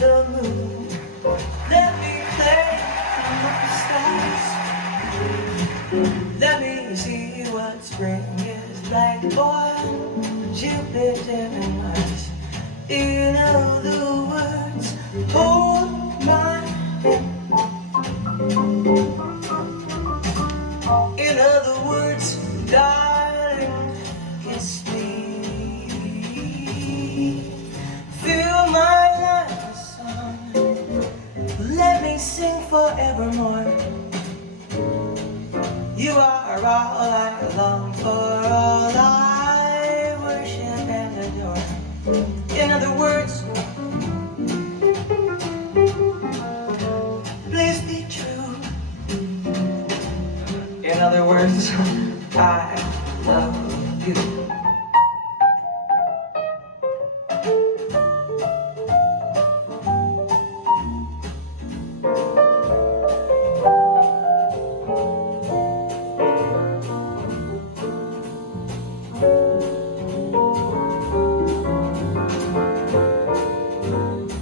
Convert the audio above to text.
the moon. Let me play with the stars. Let me see what spring is like on Jupiter and Mars. In other words, hold my hand. In other words, darling, kiss me. Feel my life a song. Let me sing forevermore. You are all I long for, all I worship and adore. In other words, please be true. In other words, I love you.